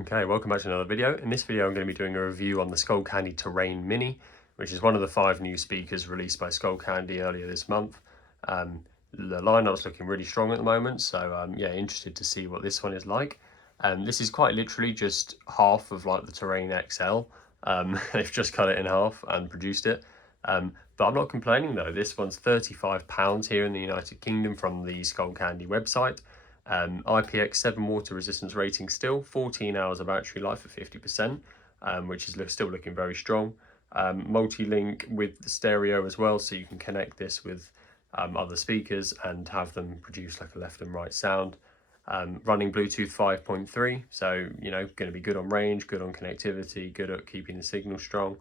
Okay, welcome back to another video. In this video I'm going to be doing a review on the Skullcandy Terrain Mini, which is one of the 5 new speakers released by Skullcandy earlier this month. The lineup's looking really strong at the moment, so yeah, interested to see what this one is like. This is quite literally just half of like the Terrain XL. They've just cut it in half and produced it. But I'm not complaining though. This one's £35 here in the United Kingdom from the Skullcandy website. IPX7 water resistance rating still, 14 hours of battery life at 50%, which is still looking very strong. Multi-link with the stereo as well, so you can connect this with other speakers and have them produce like a left and right sound. Running Bluetooth 5.3, so you know, going to be good on range, good on connectivity, good at keeping the signal strong.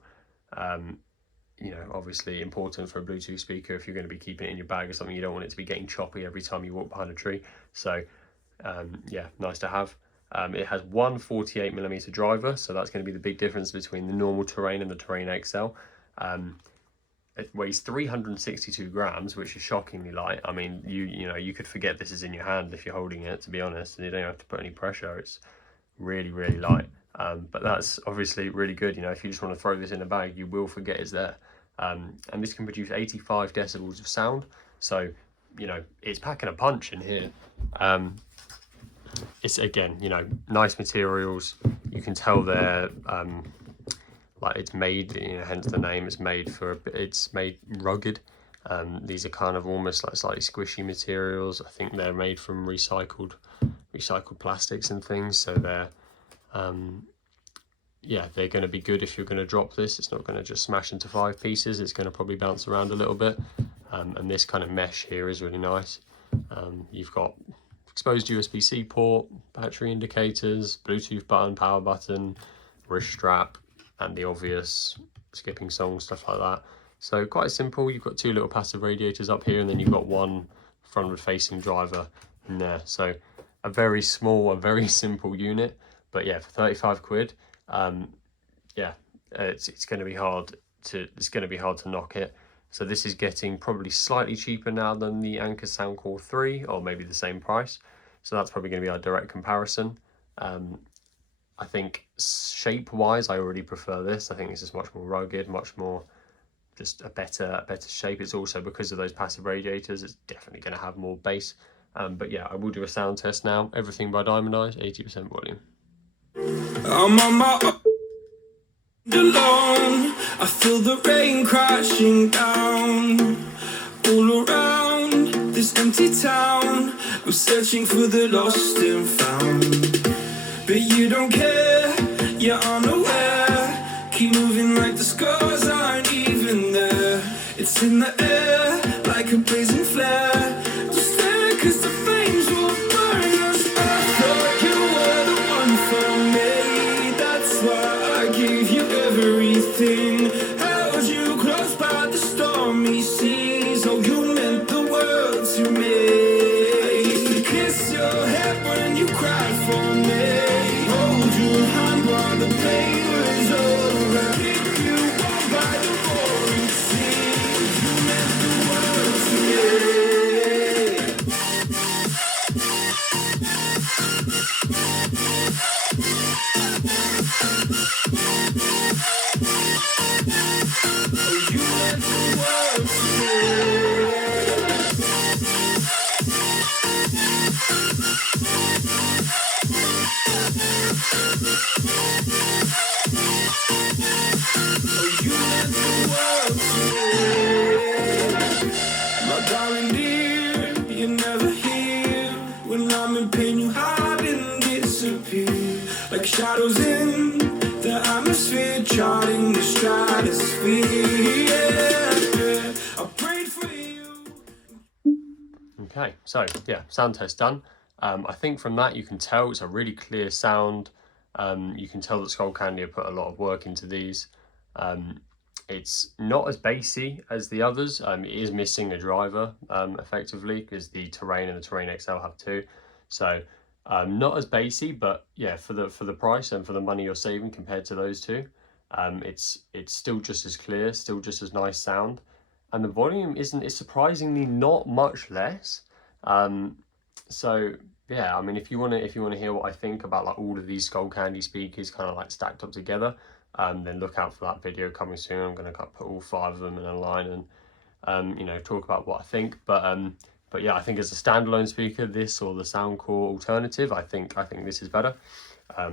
You know, obviously important for a Bluetooth speaker if you're going to be keeping it in your bag or something. You don't want it to be getting choppy every time you walk behind a tree. So yeah, nice to have. It has one 48mm driver, so that's going to be the big difference between the normal Terrain and the Terrain XL. It weighs 362 grams, which is shockingly light. I mean, you know, you could forget this is in your hand if you're holding it, to be honest, and you don't have to put any pressure. It's really, really light. But that's obviously really good. You know, if you just want to throw this in a bag, you will forget it's there. And this can produce 85 decibels of sound. So, you know, it's packing a punch in here. It's, again, you know, nice materials. You can tell they're like it's made, you know, hence the name. It's made rugged. These are kind of almost like slightly squishy materials. I think they're made from recycled plastics and things. So they're yeah, they're going to be good if you're going to drop this. It's not going to just smash into 5 pieces. It's going to probably bounce around a little bit. And this kind of mesh here is really nice. You've got exposed USB-C port, battery indicators, Bluetooth button, power button, wrist strap, and the obvious skipping songs, stuff like that. So quite simple. You've got 2 little passive radiators up here, and then you've got one frontward-facing driver in there. So a very small, a very simple unit. But yeah, for 35 quid, yeah, it's going to be hard to knock it. So this is getting probably slightly cheaper now than the Anker Soundcore 3, or maybe the same price. So that's probably going to be our direct comparison. I think shape-wise, I already prefer this. I think this is much more rugged, much more just a better shape. It's also because of those passive radiators, it's definitely going to have more bass. But yeah, I will do a sound test now. Everything by Diamond Eyes, 80% volume. I'm on my own alone. I feel the rain crashing down all around this empty town. I'm searching for the lost and found, but you don't care, you're unaware. Keep moving like the scars aren't even there. It's in the air like a blazing flare. Just stare, 'cause the flames will burn us. I thought you were the one for me. That's why I gave you everything. Held you close by the stormy seas. Oh, you meant the world to me. I used to kiss your head when you cried for me. Hold your hand while the pain was over. Keep you warm by the roaring sea. You meant the world to me. Oh, you meant the world to me. Oh, you meant the world to me. My darling dear, you're never here. When I'm in pain, you hide and disappear. Like shadows in the atmosphere, charting the stratosphere. Yeah, I prayed for you. Okay, so yeah, sound test done. I think from that you can tell it's a really clear sound. You can tell that Skullcandy have put a lot of work into these. It's not as bassy as the others. It is missing a driver effectively, because the Terrain and the Terrain XL have 2. So not as bassy, but yeah, for the price and for the money you're saving compared to those 2, it's still just as clear, still just as nice sound. And the volume is surprisingly not much less. So yeah, I mean, if you want to hear what I think about like all of these Skullcandy speakers kind of like stacked up together, then look out for that video coming soon. I'm going to put all 5 of them in a line and you know, talk about what I think. But yeah, I think as a standalone speaker, this or the Soundcore alternative, I think this is better,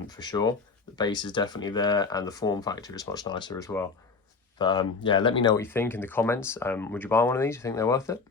for sure. The bass is definitely there, and the form factor is much nicer as well. But yeah, let me know what you think in the comments. Would you buy one of these? You think they're worth it?